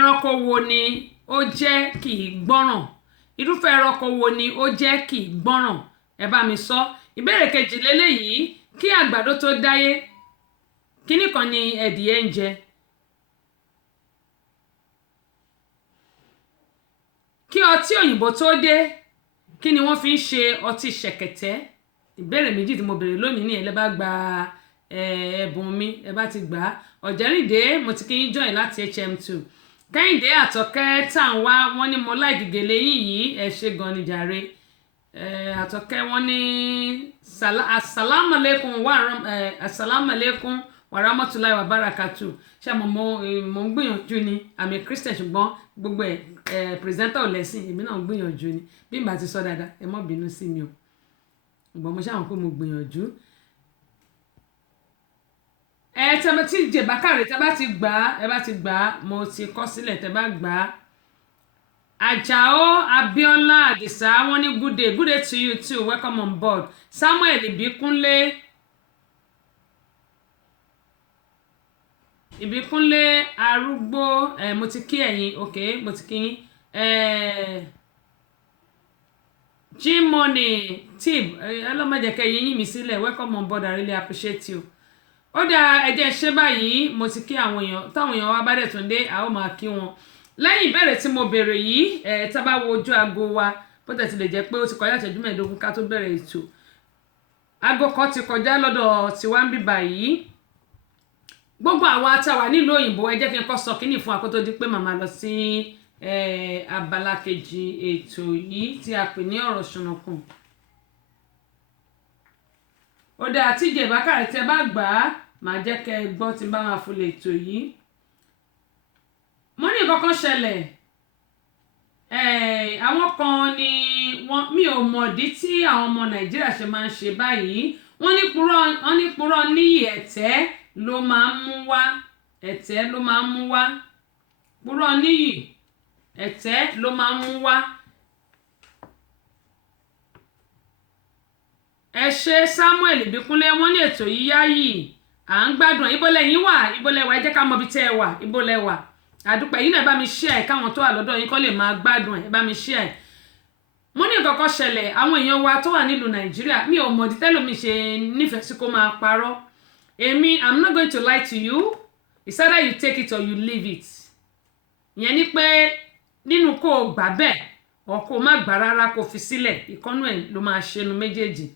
ẹranko wo ni ó jẹ́ kì í gbọ́ràn irúfẹ́ ẹranko wo ni ó jẹ́ kì í gbọ́ràn ẹ bá mi sọ ìbéèrè kejì lélẹ́yìí kí àgbàdo tó dáyé kíní kan ni ẹdìyẹ ń jẹ kí ọtí òyìnbó tó dé kí ni wọ́n fi ń ṣe ọtí ṣẹ̀kẹ̀tẹ̀ ìbéèrè méjì tí mo béèrè lónìí ní ẹ lẹ́ bá gba ẹ̀bùn mi ẹ bá ti gbà á ọ̀jẹ̀rìndé mo ti kí yín join láti HM2 kẹ́hìndé àtọ́kẹ́ tá à ń wá wọ́n ní mo láì gègèlè yìí ẹ ṣe gan ni jàre àtọ́kẹ́ wọ́n ní asalaamualeykum warahmatulahi wabarakatu ṣé mo ń gbìyànjú ni àmì Christian ṣùgbọ́n gbogbo pírẹsẹ́ńtà ò lẹ́sìn èmi náà ń gbìyànjú ni bí n bá ti sọ dáadáa ẹ má bínú sí mi o ṣùgbọ́n mo ṣàwọn pé mo gbìyànjú tẹ́bá tí jẹ̀bákàrẹ̀ tẹ́bá ti gbà á ẹ bá ti gbà á mo ti kọ sílẹ̀ tẹ́bá gbà á Àjàó Abíọ́lá Àdìsá wọ́n ní good day to you too welcome on board Samuel Ìbíkúnlé arúgbó mo ti kí ẹ̀yin ok mo ti kí yín G-Money tip ẹlọ́mọdékẹ́ yín mi sílẹ̀ welcome on board I really appreciate you ó dáa ẹ jẹ́ ṣe báyìí mo ti kí àwọn èèyàn táwọn èèyàn wá bá dẹ̀ tún dé a ó máa kí wọn lẹ́yìn ìbéèrè tí mo béèrè yìí tá bá wo ojú aago wa bó tẹ̀ ti lè jẹ́ pé ó ti kọjá ìṣẹ́jú mẹ́ẹ̀ẹ́dógún ká tó bẹ̀rẹ̀ ètò aago kan ti kọjá lọ́dọ̀ tiwa ń bí báyìí gbogbo àwa tá wà nílùú òyìnbó ẹ jẹ́ kí n kọ́ sọ kíní fún akótó di pé màmá lọ sí abala kejì ètò yìí tí a pè ní ọ̀rọ̀ ṣùnùkùn ó dáa tí jẹ̀bákàrẹ̀ tẹ́ bá gbà á màá jẹ́ kẹ́ ẹ gbọ́ tí n bá máa fún ètò yìí mo ní nǹkan kan ṣẹlẹ̀ àwọn kan ni mi ò mọ̀dí tí àwọn ọmọ Nàìjíríà ṣe máa ń ṣe báyìí wọ́n ní purọ́ níyì ẹ̀tẹ́ ló máa ń mú wá purọ́ níyì ẹ̀tẹ́ ló máa ń mú wá ẹ ṣe Samuel Ìbíkúnlé wọ́n ní ètò yìí yáyì à ń gbádùn ìbọlẹ̀ yín wà ẹ jẹ́ ká mọ ibi tẹ́ ẹ wà ìbọlẹ̀ wà àdúpẹ́ yìí náà bá mi share káwọn tó wà lọ́dọ̀ yín kó lè máa gbádùn ẹ bá mi share mo ní nǹkan kan ṣẹlẹ̀ àwọn èèyàn wa tó wà nílùú Nàìjíríà mi ò mọ̀dí tẹ́lómi ṣe nífẹ̀ẹ́ sí kó máa parọ́ èmi I'm not going to lie to you it's either you take it or you leave it ìyẹn ni pé nínú kó o gbà bẹ́ẹ̀ ọ̀ kó o má gbà rárá kó o fi sílẹ̀ ìkọ́nú ẹ̀ ló máa ṣẹnu méjèèjì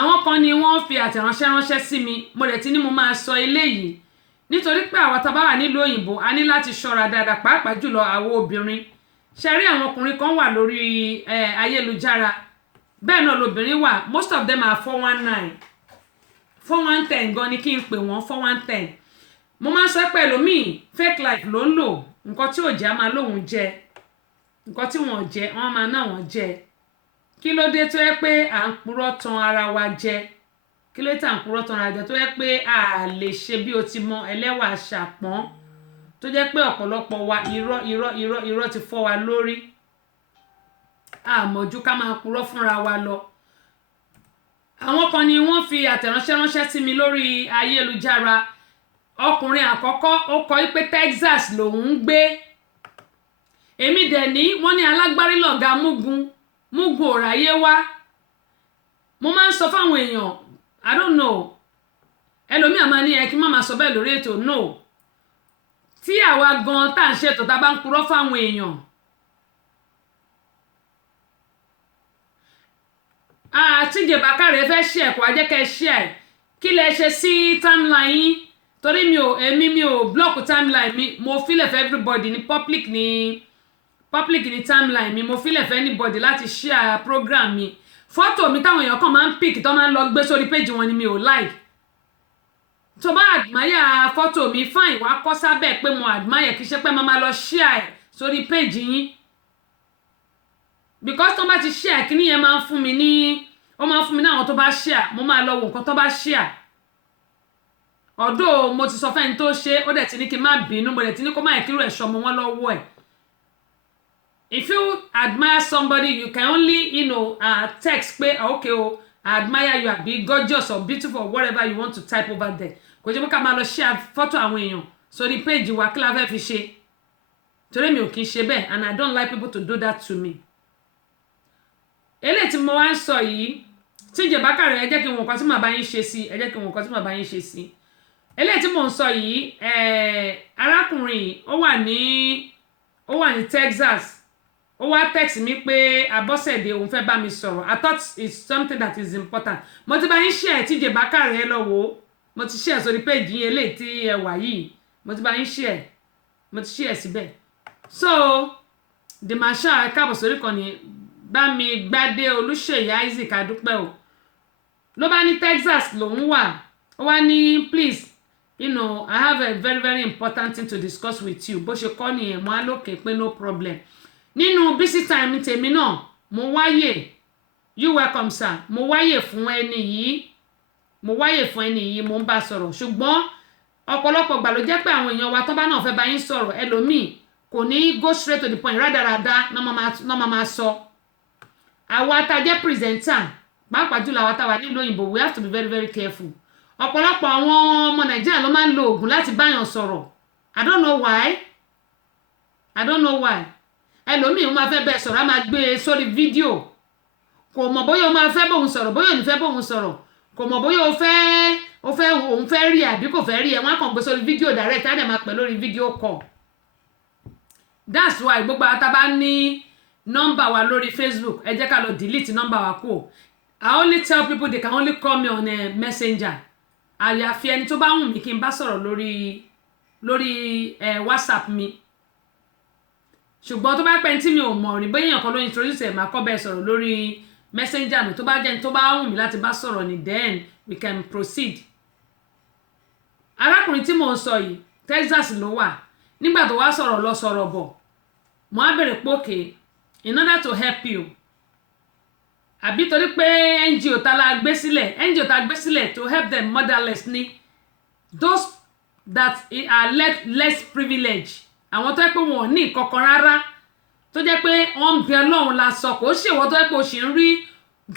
àwọn kan ni wọ́n fi àtẹ̀ránṣẹ́ ránṣẹ́ sí mi mo dẹ̀ ti ní mo máa sọ eléyìí nítorí pé àwa tá bá wà nílùú òyìnbó a ní láti ṣọ́ra dáadáa pàápàá jùlọ àwọn obìnrin ṣe rí àwọn ọkùnrin kan wà lórí ayélujára bẹ́ẹ̀ náà lobìnrin wà most of them are 410 gan ni kí n pè wọ́n 410 mo máa ń sọ pé ẹlòmíì fake life ló ń lò nǹkan tí ò jẹ́ á máa lóhun jẹ nǹkan tí wọ́n jẹ wọ́n máa ná wọ́n jẹ kí ló dé tó yẹ pé à ń purọ́ tan ara wa jẹ kí ló tà ń purọ́ tan ara jẹ tó yẹ pé a lè ṣe bí o ti mọ ẹlẹ́wà ṣàpọ́n tó jẹ́ pé ọ̀pọ̀lọpọ̀ wa irọ́ ti fọ́ wa lórí àmọ̀jú ká máa purọ́ fúnra wa lọ àwọn kan ni wọ́n fi àtẹ̀ránṣẹ́ ránṣẹ́ sí mi lórí ayélujára ọkùnrin àkọ́kọ́ ó kọ pé Texas lòun ń gbé èmi dẹ̀ ní wọ́n ní alágbárí lọ̀gá múgun òráyé wá mo máa ń sọ fáwọn èèyàn I don't know ẹlòmíì àmà ní ẹ kí má máa sọ bẹ́ẹ̀ lórí ètò no tí àwa gan tá à ń ṣètò tá a bá ń purọ́ fáwọn èèyàn àti jẹ̀bákàrẹ̀ fẹ́ ṣe ẹ̀kọ́ ajẹ́kẹ́ ṣe ẹ̀ kí lẹ ṣe sí timeline yín torí mi ò block timeline mi mo filẹ̀ fẹ́ everybody ní public ní timeline mi mo filẹ̀ fẹ́ anybody láti share program mi fọ́tò mi táwọn èèyàn kan máa ń pick tó máa ń lọ gbé sórí page wọn ni mi ò like tó bá admire fọ́tò mi fine wá kọ́ sábẹ́ pé mo admire kì í ṣe pé mo máa lọ share sórí page yín because tó bá ti share kí ni yẹn máa ń fún mi ní àwọn tó bá share mo máa lọ wo nǹkan tó bá share ọ̀dọ̀ mo ti sọ fẹ́ni tó ṣe ó dẹ̀ ti ní kí n má bínú mo dẹ̀ ti ní kó má yẹ kí irú ẹ̀ ṣọmọ wọn lọ́wọ́ ẹ̀ if you admire somebody you can only text pé okay I admire you be gorgeous or beautiful or whatever you want to type over there kò jẹ́ pé ká máa lọ share fọ́tò àwọn èèyàn sórí page wa kí la fẹ́ fi ṣe torí mi ò kí ń ṣe bẹ́ẹ̀ and I don't like people to do that to me. eléyìí tí mo wá ń sọ yìí TJ Bakare ẹ jẹ́ kí n wo nǹkan tí màá bá yín ṣe sí ẹ jẹ́ kí n wo nǹkan tí màá bá yín ṣe sí eléyìí tí mò ń sọ yìí arákùnrin ó wà ní Texas ó wá text mi pé Abọ́sẹ̀dé òun fẹ́ bá mi sọ̀rọ̀ I thought it's something that is important mo ti bá yín share TJ Bakare ẹ lọ wò ó mo ti share sórí page yín eléyìí tí ẹ wà yìí mo ti bá yín share mo ti share síbẹ̀ so the marshal káàbọ̀ sórí kan ní bá mi gbádé Olúṣèyí Isaac adúpẹ́ o ló bá ní Texas lòun wà ó wá ní please you know I have a very very important thing to discuss with you bó ṣe kọ́ nìyẹn mo á lókè pé no problem nínú busy time tèmi náà mo wáyè you welcome sir mo wáyè fún ẹni yìí mo ń bá sọ̀rọ̀ ṣùgbọ́n ọ̀pọ̀lọpọ̀ gbà ló jẹ́ pé àwọn èèyàn wa tó bá náà fẹ́ bá yín sọ̀rọ̀ ẹlòmíì kò ní go straight to the point rádaràda náà máa sọ àwa tá jẹ́ presenter pàápàá jùlọ àwa tá wà nílùú òyìnbó we have to be very very careful ọ̀pọ̀lọpọ̀ àwọn ọmọ Nàìjíríà ló máa ń lo oògùn láti báyàn sọ̀rọ̀ I don't know why ẹlòmíì ó máa fẹ́ bẹ́ẹ̀ sọ̀rọ̀ á máa gbé e sórí fídíò kò mọ̀ bóyá ó máa fẹ́ bóun sọ̀rọ̀ bóyá ò ní fẹ́ bóun sọ̀rọ̀ kò mọ̀ bóyá òun fẹ́ rí àbí kò fẹ́ rí ẹ wọ́n á kàn gbé sórí fídíò direct á dẹ̀ máa pẹ̀ lórí fídíò call that's why gbogbo àtà bá ní nọ́mbà wa lórí Facebook ẹ jẹ́ ká lọ delete nọ́mbà wa kú I only tell people they can only call me on a messenger àyàfi ẹni tó bá wù mí kí n bá sọ̀rọ̀ lórí WhatsApp mi ṣùgbọ́n tó bá pẹ́ tí mi ò mọ̀ rí bóyá èèyàn kan ló introduce ẹ̀ máa kọ́ bẹ́ẹ̀ sọ̀rọ̀ lórí messenger mi tó bá jẹ́ tó bá wù mí láti bá sọ̀rọ̀ ni then we can proceed. arákùnrin tí mò ń sọ yìí Texas ló wà nígbà tó wá sọ̀rọ̀ lọ sọ̀rọ̀ bọ̀ mo á bèrè pé okay in order to help you àbí torí pé NGO tá la gbé sílẹ̀ to help them motherless ni those that are less privileged àwọn tó yẹ pé wọn ò ní ìkọ̀kan rárá tó jẹ́ pé wọ́n ń bẹ Ọlọ́run la sọ kò ṣèwọ́ tó yẹ pé o ṣì ń rí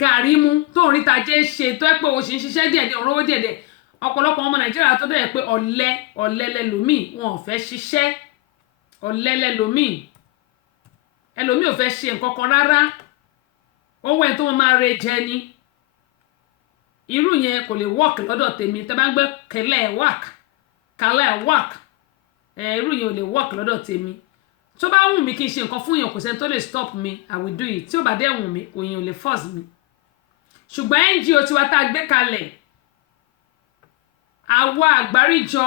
gàrí mu tó ń rí tajé ṣe tó yẹ pé o ṣì ń ṣiṣẹ́ díẹ̀díẹ̀ òun rówó díẹ̀díẹ̀ ọ̀pọ̀lọpọ̀ ọmọ Nàìjíríà tó dẹ̀ pé ọ̀lẹ lẹ́lòmíì wọn ò fẹ́ ṣiṣẹ́ ọ̀lẹ lẹ́lòmíì ẹlòmíì ò fẹ́ ṣe nǹkan kan rárá owó ẹ̀ tó máa re jẹ ni irú yẹn kò lè work lọ́dọ̀ tèmi tẹ́ bá ń gbé kẹlẹ́ work irú yẹn ò lè work lọ́dọ̀ tèmi tó bá wù mí kí n ṣe nǹkan fún yàn kò sẹ́ni tó lè stop me I will do it tí ó bá dẹ̀ wù mí òyìn ò lè force mi ṣùgbọ́n NGO tiwa tá a gbé kalẹ̀ àwa àgbáríjọ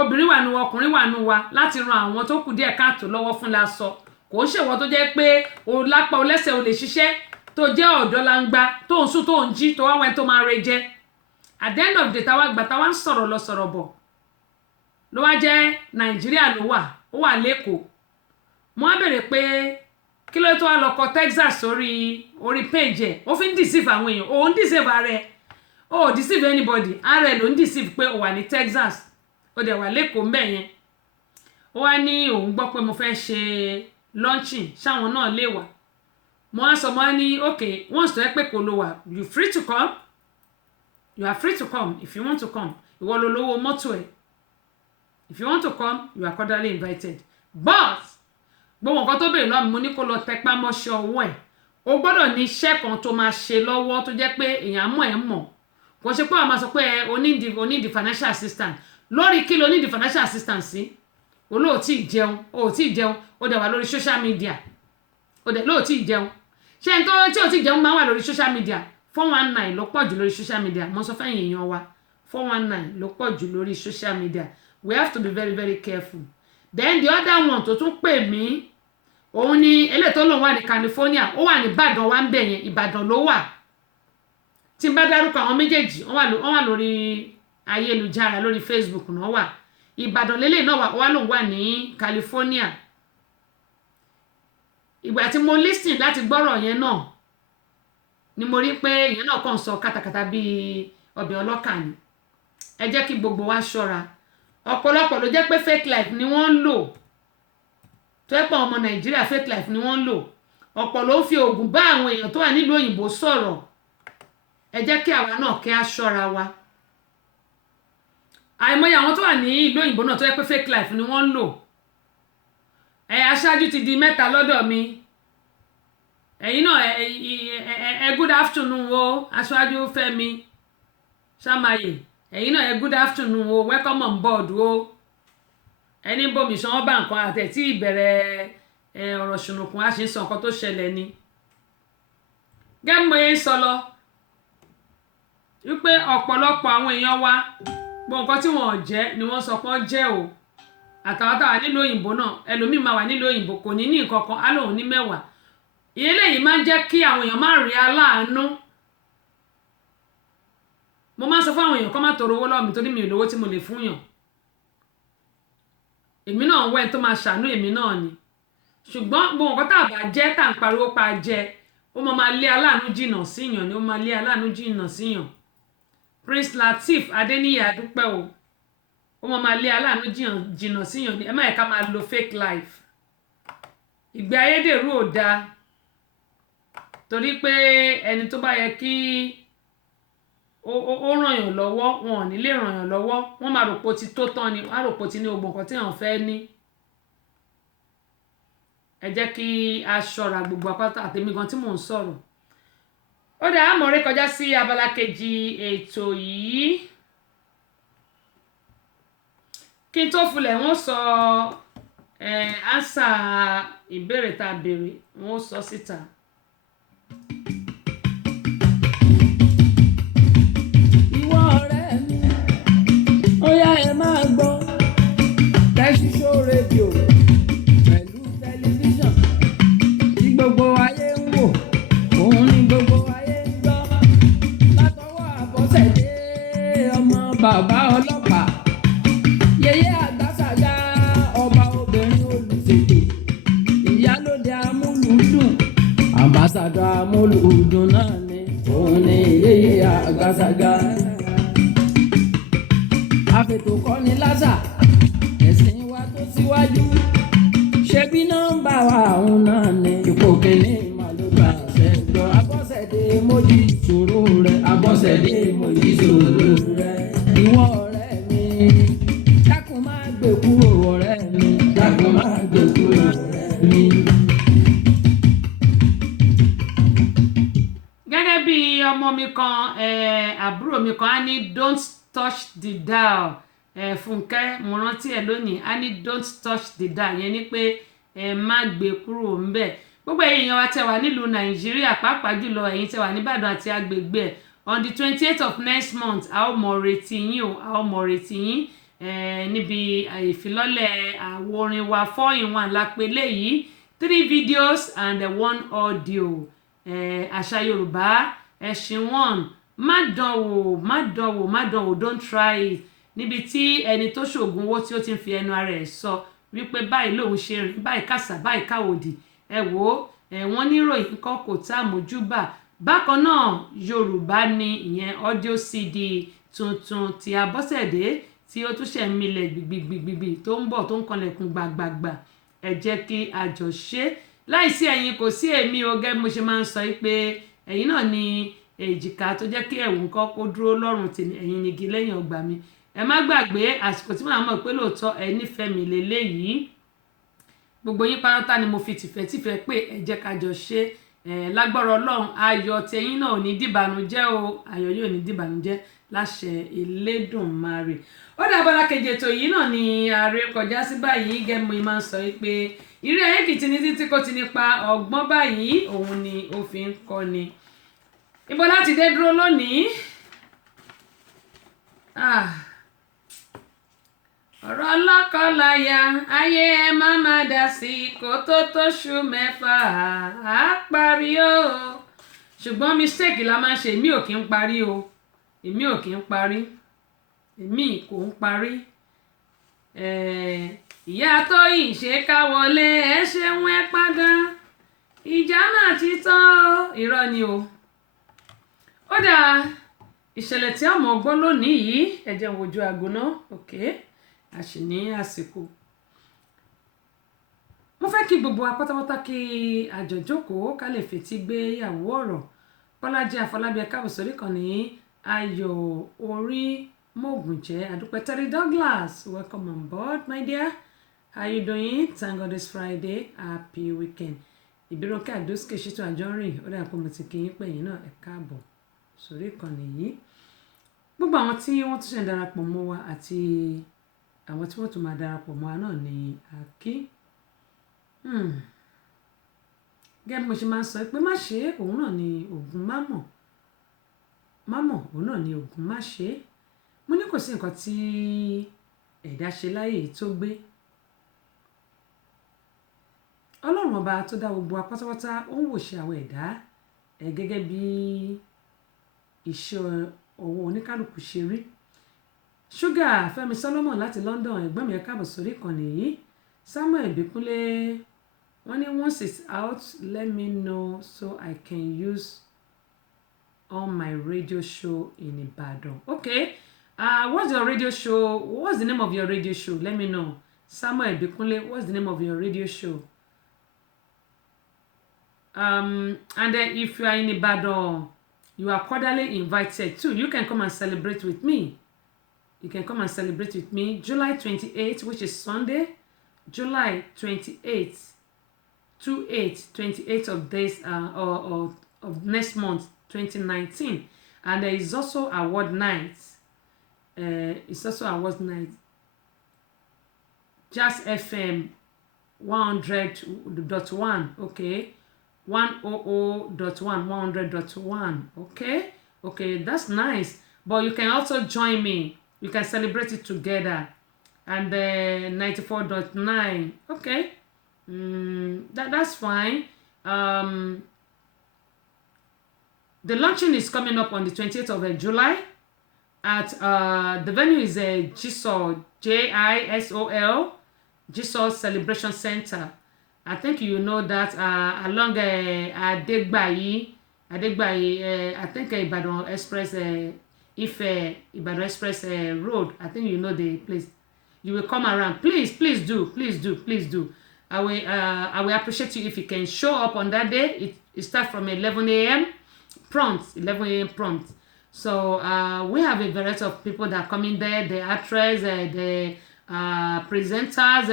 obìnrin wà nù ọkùnrin wà nù wa láti ran àwọn tó kù díẹ̀ káàtó lọ́wọ́ fún la sọ kò ń ṣèwọ́ tó jẹ́ pé o lápá o lẹ́sẹ̀ o lè ṣiṣẹ́ tó jẹ́ ọ̀dọ́ langba tó ń sùn tó ń jí tó wá wẹ́n tó máa re jẹ at the end of the day táwa gbà táwa ń sọ̀rọ̀ lọ sọ̀rọ̀ bọ̀ ló wá jẹ́ Nàìjíríà ló wà ó wà lẹ́kọ̀ọ́ mo á bèrè pé kí ló tó wá lọ kọ Texas orí page ẹ̀ ó fi ń deceive àwọn èèyàn ó ń deceive ara ẹ̀ ó deceive anybody ara ẹ̀ ló ń deceive pé ó wà ní Texas ó dẹ̀ wà lẹ́kọ̀ọ́ mbẹ̀ yẹn ó wá ní òun gbọ́ pé mo fẹ́ ṣe launching ṣáwọn náà lè wà mo á sọ mo á ní okay once tó yẹ pé kò ló wà you free to come you are free to come if you want to come ìwọ ló lówó mọ́tò ẹ̀ if you want to come you are cordially invited but gbogbo nǹkan tó bèrè lọ́wọ́ mi mo ní kó lọ tẹpá mọ́ṣẹ́ ọwọ́ ẹ̀ o gbọ́dọ̀ ní iṣẹ́ kan tó máa ṣe lọ́wọ́ tó jẹ́ pé èèyàn mọ̀ kò ṣe pé wọ́n máa sọ pé o need the financial assistance lórí kí ló need the financial assistance sí olóòtí jẹun ó dẹ̀ wà lórí social media ó dẹ̀ lóòtí jẹun ṣé n tó tí ò tí jẹun máa wà lórí social media 419 ló pọ̀ jù lórí social media mo sọ fẹ́yìn èèyàn wa 419 ló pọ̀ jù lórí social media we have to be very very careful then the other one tó tún pè mí òun ni eléyìí tó lòun wà ní California ó wà ní Ìbàdàn wa ń bẹ̀ yẹn Ìbàdàn ló wà tí n bá dárúkọ àwọn méjèèjì wọ́n wà lórí ayélujára lórí Facebook náà wà Ìbàdàn lélẹ̀ náà wà lòun wà ní California ìgbà tí mo listen láti gbọ́rọ̀ yẹn náà ni mo rí pé ìyẹn náà kàn sọ kátàkátà bíi ọbẹ̀ ọlọ́kà ni ẹ jẹ́ kí gbogbo wa ṣọ́ra ọ̀pọ̀lọpọ̀ ló jẹ́ pé fake life ni wọ́n ń lò tó ẹ́ pọ̀ ọmọ Nàìjíríà fake life ni wọ́n ń lò ọ̀pọ̀ ló ń fi oògùn bá àwọn èèyàn tó wà nílùú òyìnbó sọ̀rọ̀ ẹ jẹ́ kí àwa náà kí á ṣọ́ra wa àìmọye àwọn tó wà ní ìlú òyìnbó náà tó yẹ pé fake life ni wọ́n ń lò aṣáájú ti di mẹ́ta lọ́dọ̀ mi ẹ̀yin náà ẹ good afternoon o aṣáájú Fẹ́mi Ṣàmáyé ẹ̀yin náà ẹ good afternoon o welcome on board o ẹni bomi ṣan bá nǹkan àtẹ̀tí ìbẹ̀rẹ̀ ọ̀rọ̀ ṣùnùkùn a ṣe ń sọ nǹkan tó ṣẹlẹ̀ ni gẹ́gẹ́ mo yẹn ń sọ lọ wípé ọ̀pọ̀lọpọ̀ àwọn èèyàn wa gbọ́ nǹkan tí wọ́n jẹ́ ni wọ́n sọ pé wọ́n jẹ́ o àtàwọn táwa nílùú òyìnbó náà ẹlòmíì máa wà nílùú òyìnbó kò ní nǹkan kan á lóun ní mẹ́wàá ìyẹn lẹ́yìn máa ń jẹ́ kí àwọn èèyàn máa rí aláàánú mo máa ń sọ fún àwọn èèyàn kó má tọrọ owó lọ́wọ́ mi torí mi ò lówó tí mo lè fún yàn èmi náà wẹ́n tó máa ṣàánú èmi náà ni ṣùgbọ́n gbogbo nǹkan tá a bá jẹ́ tá à ń pariwo pa jẹ ó máa lé aláàánú jìnnà síyàn ni ó máa lé aláàánú jìnnà síyàn Prince Lateef Adéníyì adúpẹ́ o ó máa lé aláàánú jìnnà síyàn ni ẹ má yẹ ká máa lo fake life ìgbé ayédèrú ò dáa torí pé ẹni tó bá yẹ kí ó ràn yàn lọ́wọ́ wọn ò ní lè ràn yàn lọ́wọ́ wọ́n máa rò pé ó ti tó tán ni wọ́n á rò pé ó ti ní gbogbo nǹkan tí àwọn fẹ́ ní ẹ jẹ́ kí a ṣọ́ra gbogbo apáta àtẹ̀mí gan tí mò ń sọ̀rọ̀ ó dà á mọ̀ọ́rẹ́ kọjá sí abala kejì ètò yìí kí n tó fulẹ̀ wọ́n sọ ánsà ìbéèrè tá a béèrè wọ́n sọ síta. ìwọ ọ̀rẹ́ mi ó yá ẹ máa gbọ́ Tẹ́síṣó rédíò pẹ̀lú tẹlifíṣàn tí gbogbo ayé ń wò òun ni gbogbo ayé ń gbọ́ látọwọ́ Àbọ̀sẹ̀dé ọmọ bàbá ọlọ́pàá yèyé Àgbàsàgà ọba obìnrin olùṣètò ìyálóde amúlùúdùn àmbásádọ̀ amúlùúdùn náà ni òun ni yèyé Àgbàsàgà àfètò kọ́ni lásà ẹ̀sìn wa tó síwájú ṣebí nọ́mbà wa òun náà ni ipò kìíní màlúgbà ṣẹjọ Abọ́sẹ̀dé mójú ìṣòro rẹ Abọ́sẹ̀dé mójú ìṣòro rẹ ìwọ ọ̀rẹ́ mi dákun má gbé kúrò ọ̀rẹ́ mi dákun má gbé kúrò ọ̀rẹ́ mi. gẹ́gẹ́ bí ọmọ mi kan àbúrò mi kan á ní don't touch the dial Fúnkẹ́ mo rántí ẹ lónìí á ní don't touch the dial yẹn ni pé má gbé kúrò ńbẹ̀ gbogbo èèyàn wa tẹ́ wà nílùú Nàìjíríà pàápàá jùlọ ẹ̀yin tẹ́ wà níbàdàn àti agbègbè ẹ̀ on the 28th of next month a ó mọ retí yín o a ó mọ retí yín níbi ìfilọ́lẹ̀ àwo orin wa 4-in-1 lápẹ́lẹ́ yìí 3 videos and 1 audio àṣà Yorùbá ẹ̀sìn 1 má dánwò don't try it níbi tí ẹni tó ṣògùn owó tí ó ti ń fi ẹnu ara ẹ̀ sọ wípé báyìí lòun ṣe rìn báyìí kàṣà báyìí káwòdì ẹ wò ó wọ́n níròyìn kan kò tá àmójúbà bákan náà Yorùbá ni ìyẹn audio CD tuntun ti Abọ́sẹ̀dé tí ó tún ṣe ń milẹ̀ gbìgbìgbìgbì tó ń bọ̀ tó ń kanlẹ̀kùn gbàgbàgbà ẹ jẹ́ kí a jọ ṣe láìsí ẹ̀yin kò sí èmi o gẹ́gẹ́ bí mo ṣe máa ń sọ pé ẹ̀yin náà ni èjìká tó jẹ́ kí ẹ̀wù nǹkan kó dúró lọ́rùn tèmi ẹ̀yin nìgí lẹ́yìn ọgbà mi ẹ má gbàgbé àsìkò tí màá mọ̀ pé lóòótọ́ ẹ nífẹ̀ẹ́ mi lélẹ́yìí gbogbo yín pátá ni mo fi tìfẹ́tìfẹ́ pé ẹ jẹ́ ká jọ ṣe lágbára Ọlọ́run ayọ̀ tẹ̀yin náà ò ní dìbànújẹ́ o ayọ̀ yóò ní dìbànújẹ́ láṣẹ Elédùmarè ó dàbọ̀lá kejì ètò yìí náà ni ààrẹ kọjá sí báyìí gẹ́gẹ́ mo máa ń sọ pé ìrí ayé kìí ti ní títí kò ti nípa ọgbọ́n báyìí òun ni ó fi ń kọ́ni ibo láti dé dúró lónìí ọ̀rọ̀ ọlọ́kọláya ayé ẹ má má dá sí kó tó tóṣù mẹ́fà á parí o ṣùgbọ́n mistake la máa ń ṣe èmi ò kí ń parí o èmi ò kí ń parí èmi kò ń parí ìyá Tóyìn ṣe ká wọlé ẹ ṣeun ẹ padà ìjà náà ti tán irọ́ ni o ó dáa ìṣẹ̀lẹ̀ tí a mọ̀ gbọ́ lónìí yìí ẹ jẹ́ n wojú aago náà ok a sì ní àsìkò mo fẹ́ kí gbogbo wa pátápátá kí a jọ jókòó ká lè fetí gbé ìyàwó ọ̀rọ̀ Bọ́lájí Afọlábí ẹ káàbọ̀ sórí kan ní Ayọ̀ Orí Mògùnjẹ́ àdúpẹ́ Terry Douglas welcome on board my dear How you doing? Thank God it's Friday. Happy weekend. Ìbíròkè Àdósìkè Ṣítù Àjọrìn ó dà pé mo ti kí yín pé yín náà ẹ káàbọ̀ sórí ìkànnì yìí. Gbogbo àwọn tí wọ́n tún ṣe ń darapọ̀ mọ́ wa àti àwọn tí wọ́n tún máa darapọ̀ mọ́ wa náà ni àkí. Gẹ́gẹ́ bí mo ṣe máa ń sọ pé má ṣe òun náà ni ògùn mámọ̀. Mámọ̀ òun náà ni ògùn má ṣe. Mo ní kò sí nǹkan tí ẹ̀dá ṣe láyé tó gbé. Ọlọ́run ọba tó dá gbogbo wa pátápátá ó ń wòṣe àwọn ẹ̀dá gẹ́gẹ́ bí iṣẹ́ ọwọ́ oníkálukú ṣe rí. Ṣúgà Fẹ́mi Solomon láti London ẹ̀gbọ́n mi ẹ káàbọ̀ sórí ìkànnì yìí. Samuel Bíkúnlé wọ́n ní once it's out let me know so I can use on my radio show in Ibadan. Okay, what's your radio show? What's the name of your radio show? Let me know. Samuel Bíkúnlé, what's the name of your radio show? And then if you are in Ibadan, you are cordially invited too. You can come and celebrate with me. You can come and celebrate with me. July 28th, which is Sunday, July 28th, 28th of this or of next month, 2019. And there is also award night. It's also award night. Jazz FM 100.1, okay. 100.1, 100.1, okay, that's nice. But you can also join me. You can celebrate it together. And 94.9, okay, that's fine. The launching is coming up on the 28th of July at the venue is JISOL, JISOL, JISOL Celebration Center. I think you know that along Adegbayi, I think Ibadan Express, Ife Ibadan Express Road. I think you know the place. You will come around. Please do. I will appreciate you if you can show up on that day. It starts from 11 a.m. prompt. So we have a variety of people that are coming there. The actors, the presenters,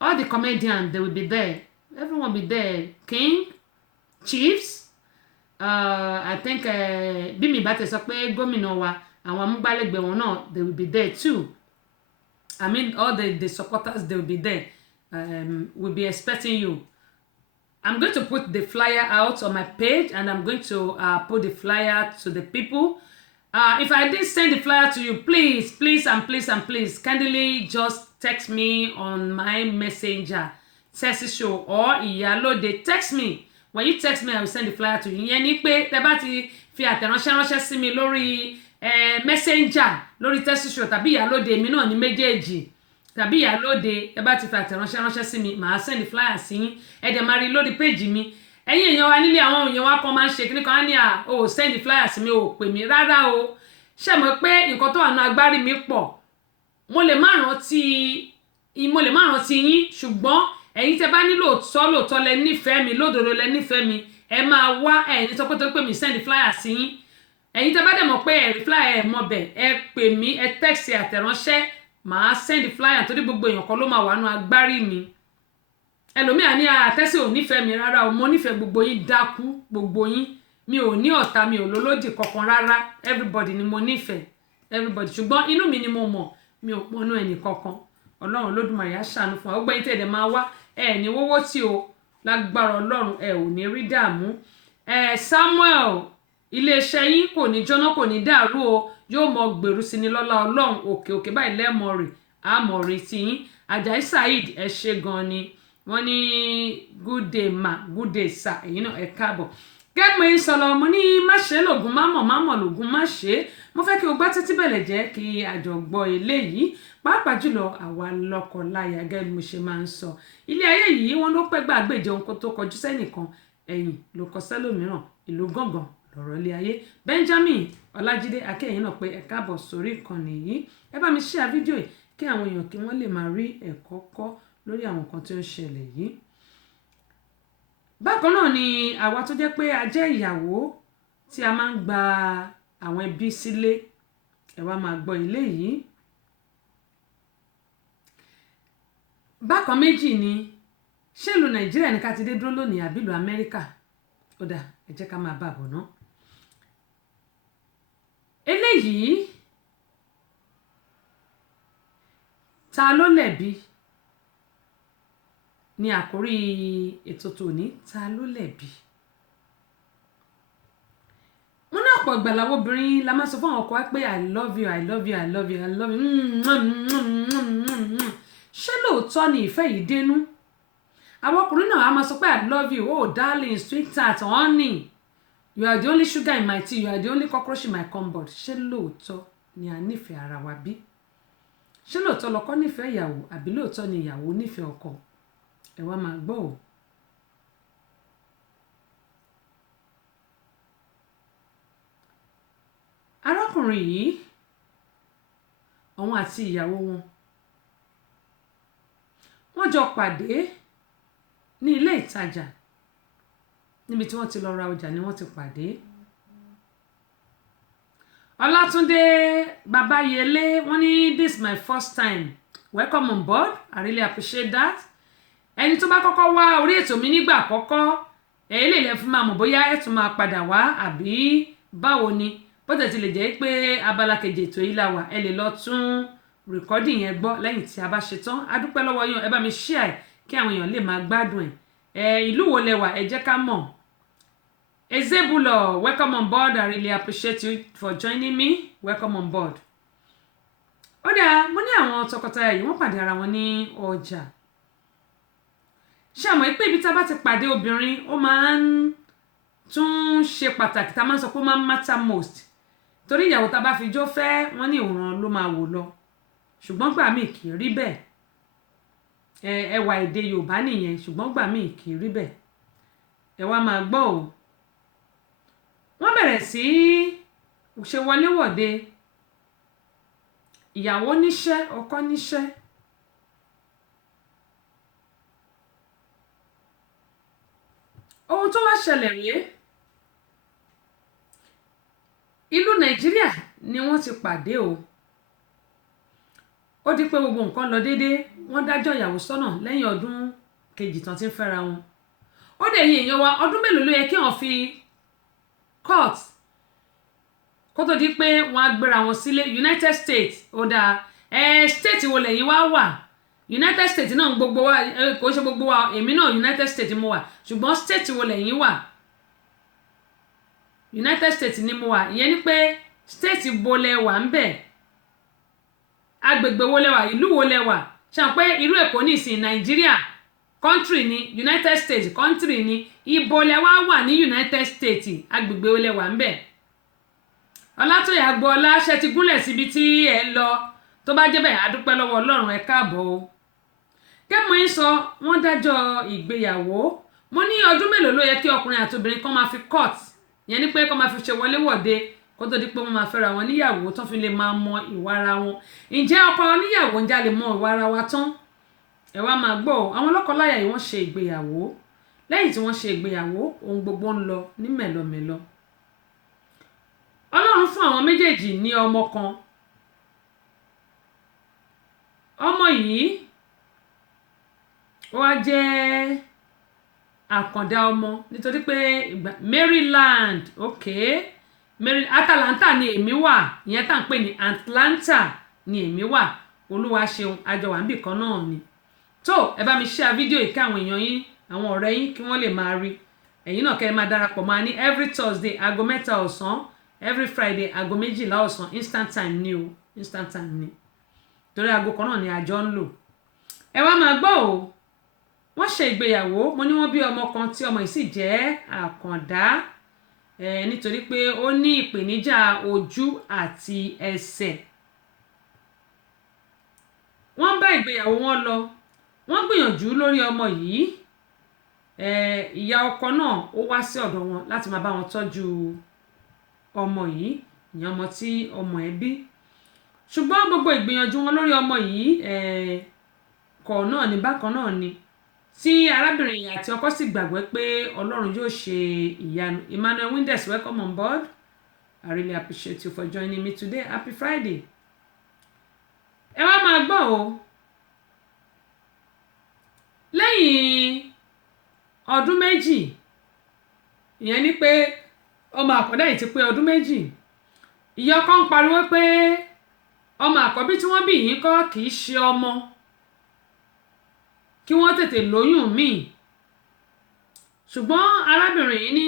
all the comedians, they will be there. Everyone will be there. King, chiefs, I think Bimi Bate sọ pé gómìnà wa, àwọn amúgbálẹ́gbẹ̀ẹ́ wọn náà, they will be there too. I mean, all the supporters, they will be there. We'll be expecting you. I'm going to put the flyer out on my page, and I'm going to put the flyer to the people. If I didn't send the flyer to you, please, kindly just text me on my messenger, Tessy Show or Iyalode. Text me. When you text me, I will send the flyer to you. Ìyẹn ni pé tẹ́ bá ti fi àtẹ̀ránṣẹ́ sí mi lórí messenger, lórí Tessy Show tàbí Iyalode mi náà ní méjèèjì. Tàbí Iyalode, tẹ́ bá ti fi àtẹ̀ránṣẹ́ sí mi, màá send the flyer sí yín. Ẹ dẹ̀ máa rí lórí page mi. Ẹ̀yin èèyàn wa nílé àwọn èèyàn wa kan máa ń ṣe kíní kan ní send the flyer sí mi, ò pè mí rárá o. Ṣé mọ̀ pé nǹkan tó wà nínú agbárí mi pọ̀. Mo lè má rántí yín, ṣùgbọ́n ẹ̀yin tẹ́ bá ní lóòótọ́ lẹ nífẹ̀ẹ́ mi, lódodo lẹ nífẹ̀ẹ́ mi, ẹ máa wá ẹ̀yin tó pé mi send flyer sí yín. Ẹ̀yin tẹ́ bá dẹ̀ mọ̀ pé ẹ̀rí flyer ẹ̀ mọ̀ bẹ̀, ẹ pè mí, ẹ text àtẹ̀ránṣẹ́, màá send flyer torí gbogbo èèyàn kan ló máa wà nínú agbárí mi. Ẹlòmíà ní Tessy ò nífẹ̀ẹ́ mi rárá o, mo nífẹ̀ẹ́ gbogbo yín dákú, gbogbo yín. Mi ò ní ọ̀tá, mi ò lólódì kankan rárá. Everybody ni mo nífẹ̀ẹ́, everybody. Ṣùgbọ́n inú mi ni mo mọ̀. Mi ò pọnú ẹnì kankan. Ọlọ́run Olódùmarè á ṣàánú fún wa. Ó gbẹ́yìn tẹ̀lé máa wá ní wọ́wọ́ tí o lágbára Ọlọ́run ò ní rí dààmú. Samuel, iléeṣẹ́ yín kò ní jóná, kò ní dàrú o, yóò mọ gbèrú sí ni lọ́lá Ọlọ́run. Òkè báyìí lẹ́mọ̀ rè àmọ̀ rè tí yín. Àjàyí Saheed ẹ ṣé gan ni. Wọ́n ní good day ma, good day sir. Ẹ̀yin náà ẹ káàbọ̀. Gẹ́gbẹ́ yín sọ̀rọ̀ mo ní má ṣe lògùn mámọ̀ lògùn má ṣe. Mo fẹ́ kí o gbá tẹ́tí bẹ̀lẹ̀ jẹ́ kí àjọgbọ́ eléyìí, pàápàá jùlọ àwa lọ́kọláya gẹ́gẹ́ bí mo ṣe máa ń sọ. Ilé ayé yìí wọ́n ló pẹ́ gbàgbéjẹ ohun kó tó kọjú sẹ́nìkan, ẹ̀yìn ló kọ sẹ́lòmíràn, ìlú gángan lọ̀rọ̀ ilé ayé. Benjamin Ọlájídé akẹ́yìn náà pé ẹ káàbọ̀ sórí ìkànnì yìí. Ẹ bá mi share fídíò yìí kí àwọn èèyàn kí wọ́n lè máa rí ẹ̀kọ́ kọ́ lórí àwọn nǹkan tí ó ń ṣẹlẹ̀ yìí. Bákan náà ni àwa tó jẹ́ pé a jẹ́ ìyàwó tí a máa ń gba àwọn ẹbí sílé, ẹ wá máa gbọ́ ilé yìí. bákan méjì ni ṣé ìlú Nàìjíríà ní ká ti dé dúró lónìí àbí ìlú Amẹ́ríkà ó dà ẹ jẹ́ ká máa bá bọ̀ ná. eléyìí ta ló lẹ̀bi ní àkórí ètò tòní, ta ló lẹ̀bi. mo ní ọ̀pọ̀ ìgbà làwọn obìnrin la máa sọ fún àwọn ọkọ wa pé I love you, I love you, I love you, I love you. ṣé lóòótọ́ ni ìfẹ́ yìí dénú? àwọn ọkùnrin náà a máa sọ pé I love you, oh darling, sweetheart, honey, you are the only sugar in my tea, you are the only cockroach in my cupboard. ṣé lóòótọ́ ni a nífẹ̀ẹ́ ara wa bí? ṣé lóòótọ́ lọkọ nífẹ̀ẹ́ ìyàwó àbí lóòótọ́ ni ìyàwó nífẹ̀ẹ́ ọkọ? ẹ wá máa gbọ́ o. arákùnrin yìí òun àti ìyàwó wọ́n jọ pàdé ní ilé ìtajà níbi tí wọ́n ti lọ ra ọjà ni wọ́n ti pàdé. Ọlátúndé Babayele wọ́n ní this is my first time, welcome on board, I really appreciate that. ẹni tó bá kọ́kọ́ wá orí ètò mi nígbà àkọ́kọ́ èyí lè lẹ́ fún máa mọ̀ bóyá ẹ̀ tún máa padà wá àbí báwo ni, bó tẹ̀ ti lè jẹ́ pé abala kejì ètò yìí la wà, ẹ lè lọ tún rìkọ́dì yẹn gbọ́ lẹ́yìn tí a bá ṣe tán. a dúpẹ́ lọ́wọ́ yín, ẹ bá mi share kí àwọn èèyàn lè máa gbádùn ẹ̀. ìlú wo lẹ wà ẹ jẹ́ ká mọ̀. Ezebulo, welcome on board, I really appreciate you for joining me, welcome on board. ó dáa, mo ní àwọn tọkọtaya yìí wọ́n pàdé ara wọn ní ọjà. ṣé àmọ́ pé ibi tá a bá ti pàdé obìnrin ó máa ń tún ṣe pàtàkì, tá a máa ń sọ pé ó máa ń matter most, torí ìyàwó tá a bá fi jó fẹ́ wọ́n ní ìwòran ló máa wò lọ, ṣùgbọ́n gbà míì kì í rí bẹ́ẹ̀. ẹwà èdè Yorùbá nìyẹn, ṣùgbọ́n gbà míì kì í rí bẹ́ẹ̀. ẹ wá máa gbọ́ o. wọ́n bẹ̀rẹ̀ sí ṣe wọléwọ̀de, ìyàwó níṣẹ́ ọkọ níṣẹ́. ohun tó wá ṣẹlẹ̀ rèé, ìlú Nàìjíríà ni wọ́n ti pàdé o. ó di pé gbogbo nǹkan lọ déédéé, wọ́n dájọ́ ìyàwó sọ́nà lẹ́yìn ọdún kejì tán ti ń fẹ́ra wọn. ó dẹ̀ yín èèyàn wa, ọdún mélòó ló yẹ kí wọ́n fi court kó tó di pé wọ́n á gbéra wọn sílé. United States ó dáa, state wo lẹ́yìn wá wà? United States náà gbogbo wa, kò ṣe gbogbo wa, èmi náà United States mo wà, ṣùgbọ́n state wo lẹ́yìn wà? United States ni mo wà, ìyẹn ni pé state bo lẹ wà ń bẹ̀, agbègbè wo lẹ wà, ìlú wo lẹ wà. ṣàn pé irú Èkó ní ìsìn Nàìjíríà country ni, United States country ni, ibo lẹ wá wà ní United States, agbègbè wo lẹ wà ń bẹ̀. Ọlátóyè Agboola, ṣe ti gúnlẹ̀ síbi tí ẹ lọ, tó bá jẹ́ bẹ́ẹ̀ a dúpẹ́ lọ́wọ́ Ọlọ́run, ẹ káàbọ̀ o. kẹ́mọ̀ yín sọ wọ́n dájọ́ ìgbéyàwó. mo ní ọdún mélòó ló yẹ kí ọkùnrin àti obìnrin kan máa fi court, yẹn ni pé kán máa fi ṣe wọléwọ̀de kó tó di pé wọ́n máa fẹ́ra wọn níyàwó tán fi lè máa mọ ìwà ara wọn. ǹjẹ́ ọkọ níyàwó ń já lè mọ ìwà ara wa tán? ẹ wá máa gbọ́, àwọn lọ́kọláya yìí wọ́n ṣe ìgbéyàwó. lẹ́yìn tí wọ́n ṣe ìgbéyàwó, ohun gbogbo ń lọ ní mẹ̀lọmẹ̀lọ. Ọlọ́run fún àwọn méjèèjì ní ọmọ kan. ọmọ yìí ó wá jẹ́ àkàndá ọmọ nítorí pé Maryland, okay, Atlanta ni èmi wà, ìyẹn tá à ń pè ní Atlanta ni èmi wà. Olúwa ṣeun, àjọ wà níbì kan náà ni. tó ẹ bá mi share fídíò yìí kí àwọn èèyàn yín, àwọn ọ̀rẹ́ yín kí wọ́n lè máa rí. ẹ̀yin náà kẹ́ ẹ máa darapọ̀ máa ní every Thursday aago 3 ọ̀sán, every Friday aago 2 ọ̀sán, instant time ni o, instant time ni, torí aago kan náà ni àjọ ń lò. ẹ wá máa gbọ́ o. wọ́n ṣe ìgbéyàwó, mo ní wọ́n bí ọmọ kan tí ọmọ yìí sì jẹ́ àkàndá, nítorí pé ó ní ìpèníjà ojú àti ẹsẹ̀. wọ́n bá ìgbéyàwó wọn lọ, wọ́n gbìyànjú lórí ọmọ yìí. ìyá ọkọ náà ó wá sí ọ̀dọ̀ wọn láti máa bá wọn tọ́jú ọmọ yìí, ìyẹn ọmọ tí ọmọ ẹ̀ bí. ṣùgbọ́n gbogbo ìgbìyànjú wọn lórí ọmọ yìí kọ̀ náà ní bákan náà ni, tí arábìnrin yìí àti ọkọ sì gbàgbọ́ pé Ọlọ́run yóò ṣe ìyanu. Emmanuel Windes, welcome on board, I really appreciate you for joining me today. Happy Friday. ẹ wá máa gbọ́ o. lẹ́yìn ọdún méjì ìyẹn ni pé ọmọ àkọ́dá yìí ti pé ọdún méjì ìyá ọkọ ń pariwo pé ọmọ àkọ́bí tí wọ́n bí yìí kọ́ kì í ṣe ọmọ kí wọ́n tètè lóyún míì ṣùgbọ́n arábìnrin yìí ní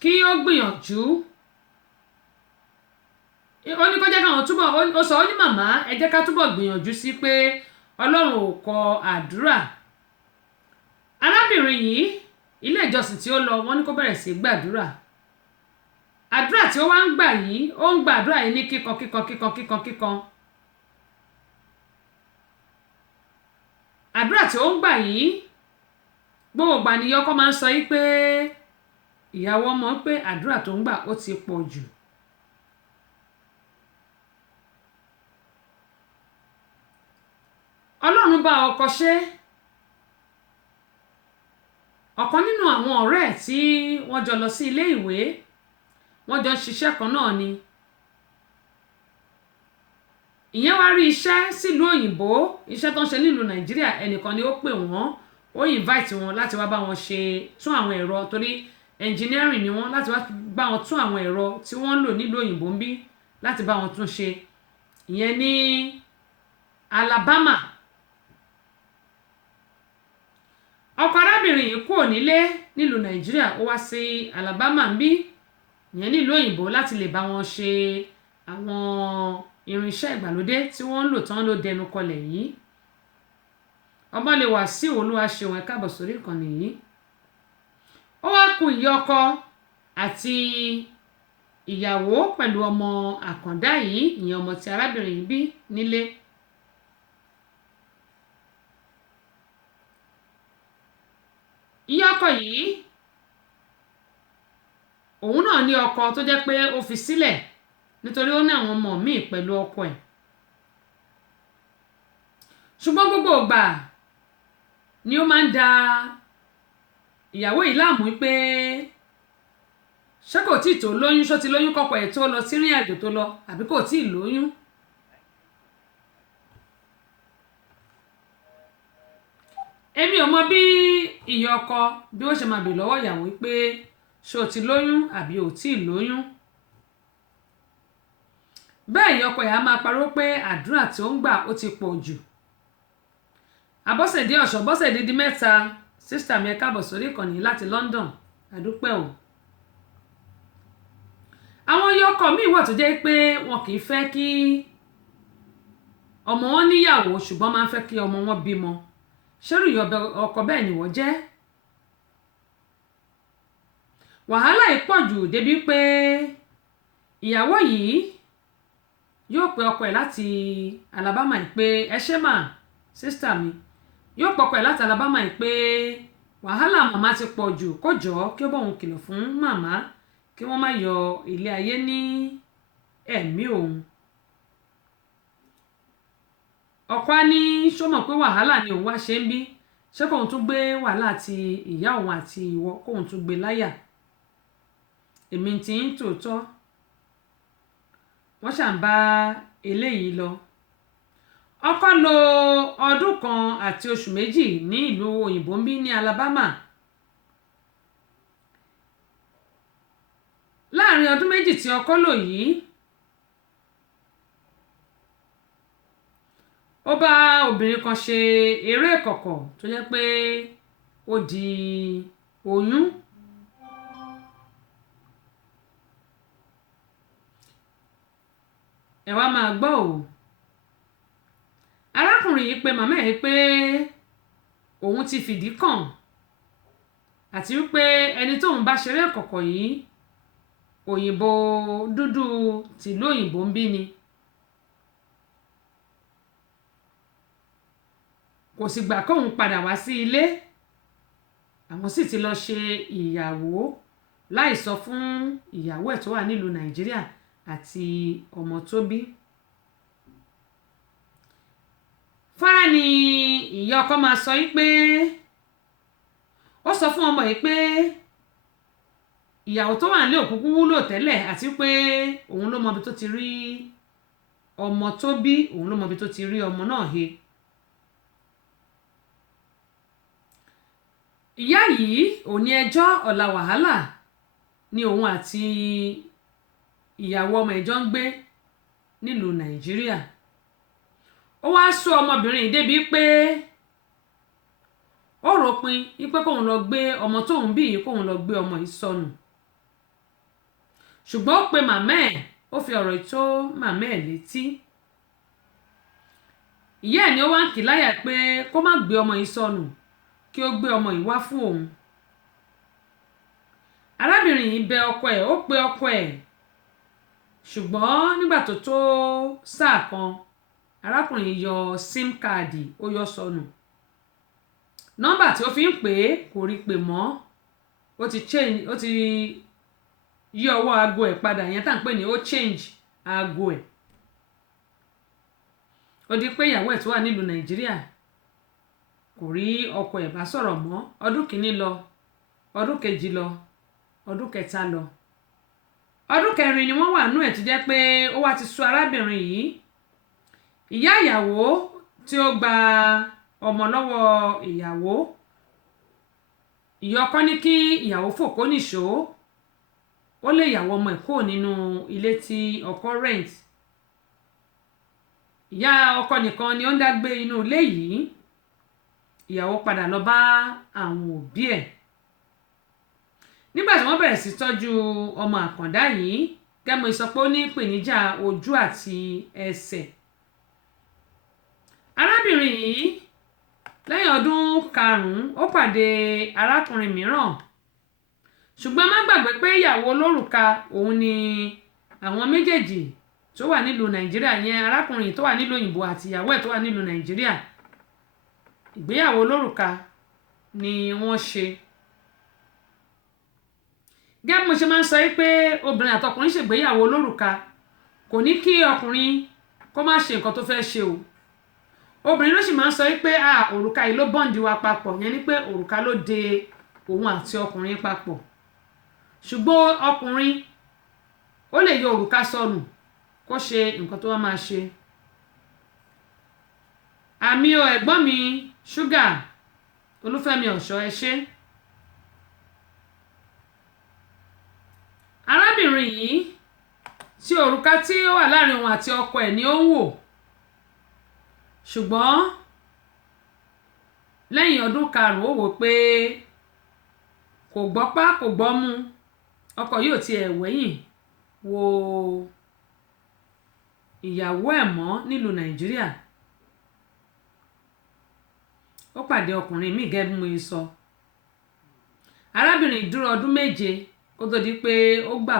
kí ó gbìyànjú ó ní kó jẹ́ káwọn túbọ̀ ó sọ ó ní màmá ẹ jẹ́ ká túbọ̀ gbìyànjú sí pé ọlọ́run ò kọ àdúrà arábìnrin yìí ilé ìjọsìn tí ó lọ wọ́n ní kó bẹ̀rẹ̀ sí gbàdúrà àdúrà tí ó wá ń gbà yìí ó ń gbàdúrà yìí ní kíkan àdúrà tí ó ń gbà yìí gbogbo ìgbà ni ọkọ máa ń sọ yìí pé ìyàwó ọmọ pé àdúrà tó ń gbà ó ti pọ̀ jù ọlọ́run bá ọkọ ṣe ọ̀kan nínú àwọn ọ̀rẹ́ ẹ̀ tí wọ́n jọ lọ sí ilé ìwé wọ́n jọ ṣiṣẹ́ kan náà ni ìyẹn wá rí iṣẹ́ sílùú òyìnbó iṣẹ́ tó ń ṣe nílùú nàìjíríà ẹnìkan ni ó pè wọ́n ó invite wọn láti wá bá wọn ṣe tún àwọn ẹ̀rọ torí engineering ni wọ́n láti wá bá wọn tún àwọn ẹ̀rọ tí wọ́n ń lò nílùú òyìnbó ń bí láti bá wọn tún ṣe ìyẹn ní Alabama ọkọ arábìnrin yìí kúrò nílé nílùú nàìjíríà ó wá sí Alabama ń bí ìyẹn nílùú òyìnbó láti lè bá wọn ṣe àwọn irinṣẹ́ ìgbàlódé tí wọ́n ń lò tán ló dẹnu kọlẹ̀ yìí ọmọlẹ́wà sí Olúwaṣeun ẹ káàbọ̀ sórí ìkànnì yìí ó wá kù ìyá ọkọ àti ìyàwó pẹ̀lú ọmọ àkàndá yìí ìyẹn ọmọ tí arábìnrin yìí bí nílé ìyá ọkọ yìí òun náà ní ọkọ tó jẹ́ pé ó fi sílẹ̀ nítorí ó ní àwọn ọmọ míì pẹ̀lú ọkọ ẹ̀ ṣùgbọ́n gbogbo ìgbà ni ó máa ń da ìyàwó yìí láàmú pé ṣé kò tí ì tó lóyún ṣó ti lóyún kọ́kọ ẹ̀ tó lọ sí ìrìn àjò tó lọ àbí kò tí ì lóyún èmi ò mọ bí ìyá ọkọ bí ó ṣe máa bèèrè lọ́wọ́ ìyàwó pé ṣé o ti lóyún àbí ò tí ì lóyún bẹ́ẹ̀ ìyá ọkọ yà máa parọ́ pé àdúrà tí ó ń gbà ó ti pọ̀ jù Abọ́sẹ̀dé Ọ̀ṣọ́ Bọ́sẹ̀dé di mẹ́ta sísítà mi ẹ káàbọ̀ sórí ìkànnì láti London àdúpẹ́ o àwọn ìyá ọkọ míì wà tó jẹ́ pé wọn kì í fẹ́ kí ọmọ wọn níyàwó ṣùgbọ́n máa ń fẹ́ kí ọmọ wọn bímọ ṣerú ìyá ọkọ bẹ́ẹ̀ ni wọ́n jẹ́ wàhálà yìí pọ̀ jù débi pé ìyàwó yìí yóò pe ọkọ ẹ̀ láti Alabama yìí pé ẹ ṣé mà sísítà mi yóò pọkọ ẹ̀ láti Alabama yìí pé wàhálà màmá ti pọ̀ jù kó jọ̀ọ́ kí ó bá òun kìlọ̀ fún màmá kí wọ́n má yọ ilé ayé ní ẹ̀mí òun ọkọ á ní ṣó mọ̀ pé wàhálà ni òun wá ṣe ń bí ṣé kóun tún gbé wàhálà àti ìyá òun àti ìwọ kóun tún gbé láyà èmi ti ń tòótọ́ wọ́n ṣà ń bá eléyìí lọ ọkọ lò ọdún kan àti oṣù méjì ní ìlú òyìnbó ń bí ní Alabama láàrin ọdún méjì tí ọkọ lò yìí ó bá obìnrin kan ṣe eré ìkọ̀kọ̀ tó jẹ́ pé ó di oyún ẹ wá máa gbọ́ o arákùnrin yìí pé màmá ẹ̀ pé òun ti fìdí kàn àti wípé ẹni tóun bá ṣeré ìkọ̀kọ̀ yìí òyìnbó dúdú tìlú òyìnbó ń bí ni kò sì gbà kóun padà wá sí ilé àwọn sì ti lọ ṣe ìyàwó láì sọ fún ìyàwó ẹ̀ tó wà nílùú Nàìjíríà àti ọmọ tó bí fara ni ìyá ọkọ máa sọ yìí pé ó sọ fún ọmọ yìí pé ìyàwó tó wà nílé òkúkú wúlò tẹ́lẹ̀ àti pé òun ló mọ ibi tó ti rí ọmọ tó bí òun ló mọ ibi tó ti rí ọmọ náà he. ìyá yìí òní ẹjọ́ ọ̀la wàhálà ni òun àti ìyàwó ọmọ ẹ̀jọ́ ń gbé nílùú Nàìjíríà. ó wáá sọ ọmọbìnrin yìí débi pé ó ròpin wípé kóun lọ gbé ọmọ tóun bí yìí kóun lọ gbé ọmọ yìí sọnù. ṣùgbọ́n ó pe màmá ẹ̀ ó fi ọ̀rọ̀ tó màmá ẹ̀ létí. ìyá ẹ̀ ni ó wá ń kì láyà pé kó má gbé ọmọ yìí sọnù kí ó gbé ọmọ yìí wá fún òun. arábìnrin yìí bẹ ọkọ ẹ̀ ó pe ọkọ ẹ̀ ṣùgbọ́n nígbà tó tó sáà kan arákùnrin yọ sim káàdì ó yọ sọnù. nọ́mbà tí ó fi ń pè é kò rí pè mọ́ ó ti yí ọwọ́ aago ẹ̀ padà yẹn tá à ń pè ní ó change aago ẹ̀. ó di pé ìyàwó ẹ̀ tó wà nílùú Nàìjíríà kò rí ọkọ ẹ̀ bá sọ̀rọ̀ mọ́. ọdún kìíní lọ ọdún kejì lọ ọdún kẹta lọ ọdún kẹrin ni wọ́n wà nú ẹ̀ tó jẹ́ pé ó wá ti sú arábìnrin yìí. ìyá ìyàwó tí ó gba ọmọ lọ́wọ́ ìyàwó ìyá ọkọ ní kí ìyàwó fòkó nìṣó ó lé ìyàwó ọmọ ẹ̀ kúrò nínú ilé tí ọkọ rent. ìyá ọkọ nìkan ni ó ń dágbé inú ilé yìí. ìyàwó padà lọ bá àwọn òbí ẹ̀. nígbà tí wọ́n bẹ̀rẹ̀ sí tọ́jú ọmọ àkàndá yìí gẹ́mọ̀ sọ pé ó ní ìpèníjà ojú àti ẹsẹ̀. arábìnrin yìí lẹ́yìn ọdún karùn-ún ó pàdé arákùnrin mìíràn ṣùgbọ́n má gbàgbé pé ìyàwó olórùka òun ni àwọn méjèèjì tó wà nílùú Nàìjíríà yẹn arákùnrin tó wà nílùú òyìnbó àti ìyàwó ẹ̀ tó wà nílùú Nàìjíríà ìgbéyàwó olórùka ni wọ́n ṣe. gẹ́gẹ́ bí mo ṣe máa ń sọ pé obìnrin àtọkùnrin ṣègbéyàwó olórùka kò ní kí ọkùnrin kó má ṣe nǹkan tó fẹ́ ṣe o. obìnrin ló sì máa ń sọ pé òrùka yìí ló bọ́ǹdì wa papọ̀ yẹn ni pé òrùka ló de òun àti ọkùnrin papọ̀. ṣùgbọ́n ọkùnrin ó lè yọ òrùka sọnù kó ṣe nǹkan tó wá máa ṣe. àmì o ẹ̀gbọ́n mi ṣúgà Olúfẹ́mi Ọ̀ṣọ́ ẹ ṣé. arábìnrin yìí tí òrùka tí ó wà láàrin òun àti ọkọ ẹ̀ ni ó ń wò ṣùgbọ́n lẹ́yìn ọdún karùn-ún ó wò pé kò gbọ́pá kò gbọ́mú ọkọ yóò tiẹ̀ wẹ̀yìn wo ìyàwó ẹ̀ mọ́ nílùú Nàìjíríà. ó pàdé ọkùnrin míì gẹ́gẹ́ bí mo sọ. arábìnrin dúró ọdún méje kó tó di pé ó gbà